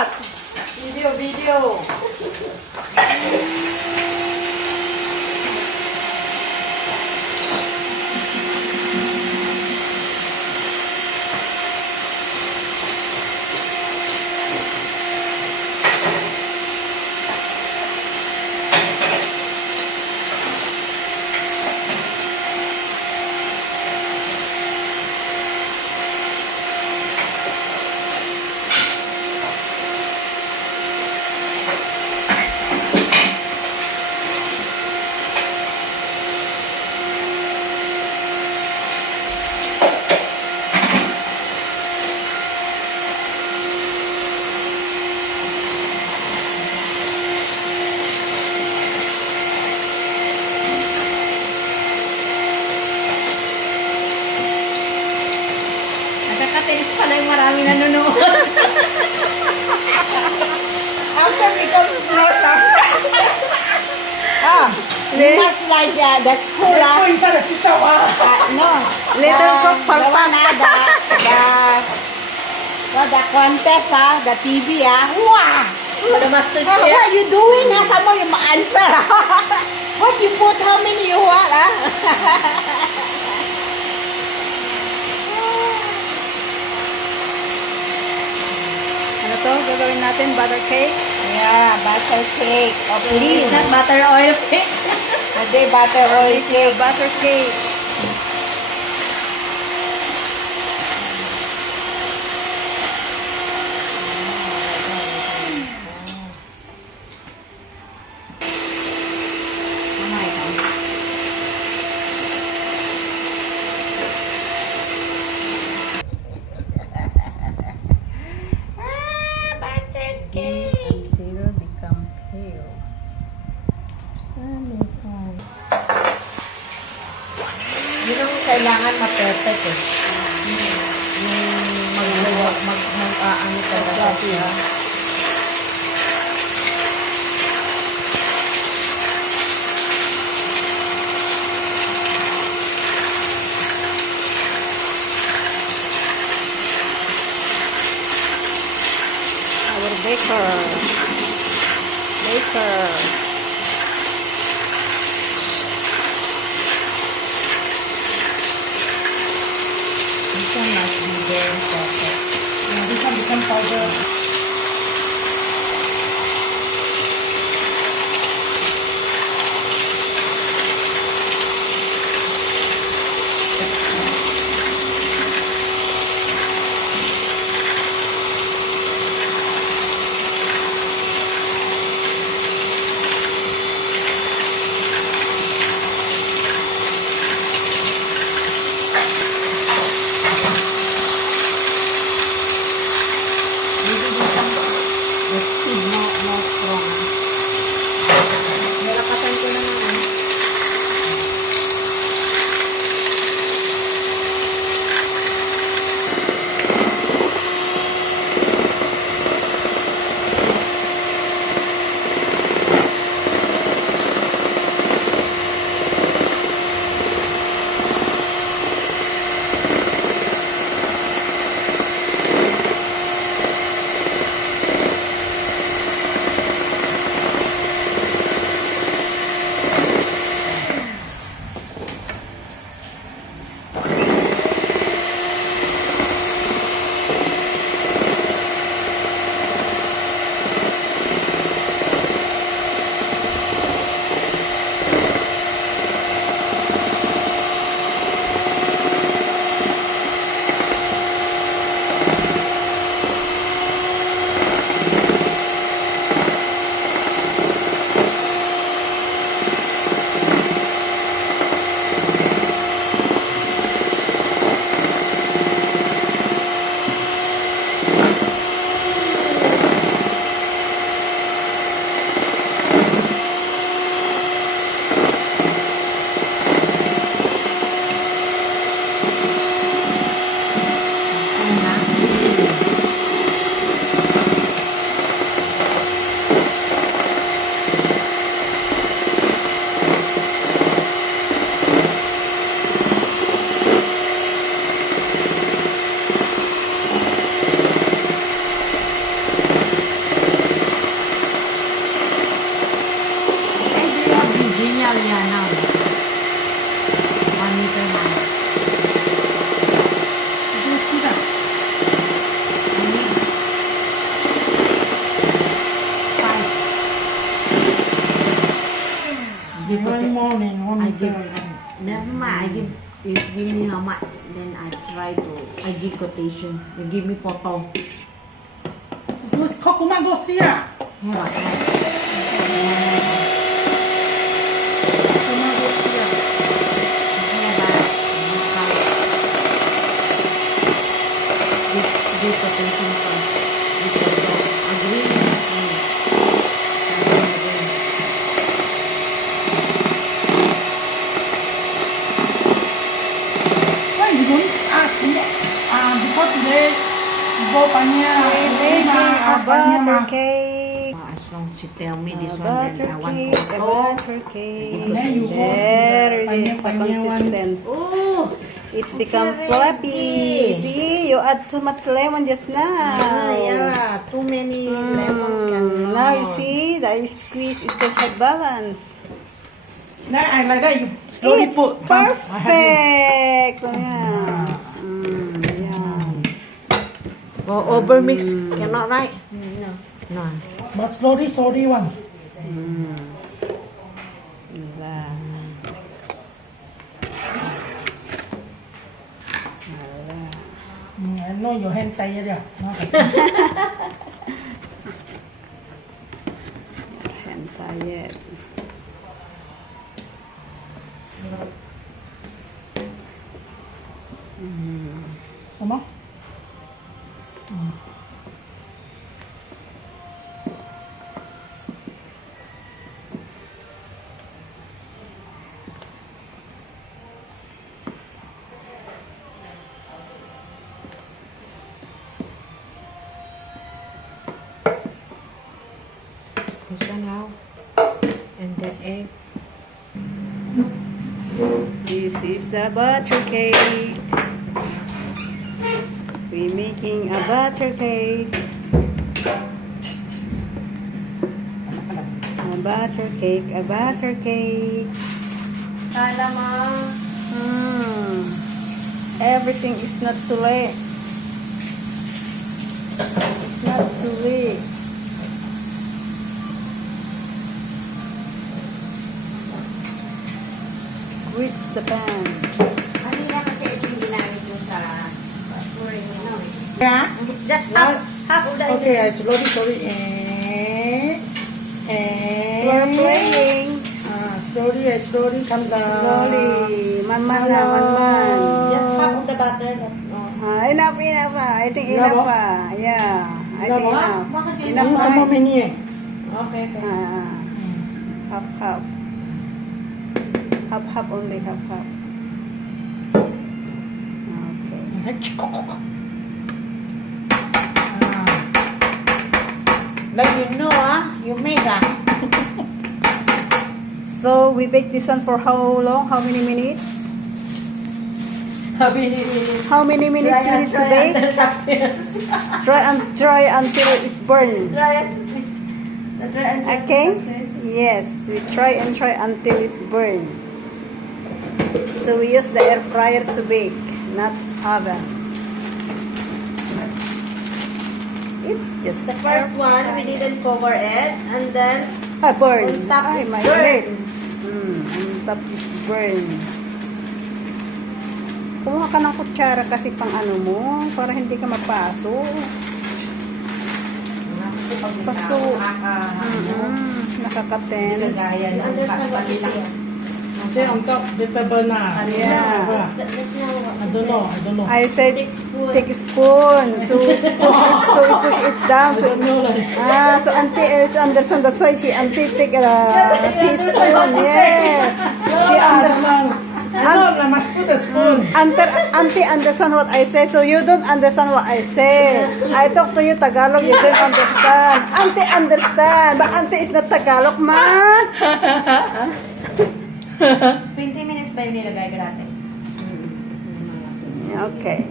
shot. Video. Nakakatinis pala yung marami nanonood. After become prosa. You must like the school. No. Little cook pagpang. The contest, the TV, Wow! Para master What chef. are you doing? Sama yung answer. What you put? How many you want? Ano to? Gagawin natin? Butter cake? Yeah, butter cake. Please, not butter oil cake. Hindi, butter oil cake. Butter cake. Butter Until become pale. Yun ang kailangan ma-perfect eh. Yung mag-ano talaga siya. Our baker. This one must be very perfect. Yeah, this one become powder. Nilakasan ko na naman. give, never mind, I give, you give me how much, then I give quotation. You give me photo. Who's Kokuma Gosia? Have a Kokuma Gosia. Give quotation first. Give photo. Agree? Why you don't ask me? Because today go Panya. We're making a butter cake. As long as you tell me this A one, butter then I want cake, a photo. butter cake. Then you go There it is, the Panya one. consistency. Oh, It becomes very flappy. flappy. See, you add too much lemon just now. yeah, too many lemon can. Now you see, the squeeze is still have balance. Now I like that you slowly It's put. Come, I have perfect. So, yeah. Yeah. Oh, over mix cannot, right? No. No. you. But slowly one. Wala. Wala. I know your hand tired. Yeah. Hand tired. Some more? This one now. And the egg. This is the butter cake. We're making a butter cake. A butter cake, a butter cake. Kala mo. Everything is not too late. It's not too late. Grease the pan. Ano nga kasi ito yung ginamit mo sa pouring mo? Yeah. Just half of the Okay, I slowly. We're playing. Slowly come down. Slowly. Man na, man. Just half of the butter. Enough. I think Enough, enough. oh? Yeah. I think Enough, enough. Bakit yun? Enough. Yung sa mo Right? mini eh. Okay. Half. Half only, half. Okay. Like you know, you make So we bake this one for how long? How many minutes? How many minutes we need to bake? Try until it burns. Okay? Yes, we try until it burns. So we use the air fryer to bake, not oven. It's just The first one, we didn't cover it, and then burn. on top Ay, is my burn. God. On top is burn. Kumuha ka ng kutsara kasi pang ano mo, para hindi ka mapaso. Paso. Nakaka-tense. You understand what you say? Say on top, ditable na. Yeah. I don't know. I said, take a spoon to push it down. So, so Auntie is understand. That's why auntie take a teaspoon. Yes. She understand. I know, I must put a spoon. Auntie understand what I say, so you don't understand what I say. I talk to you Tagalog, you don't understand. Auntie understand, but Auntie is not Tagalog, man. 20 minutes pa yung nilagay ko natin. Okay.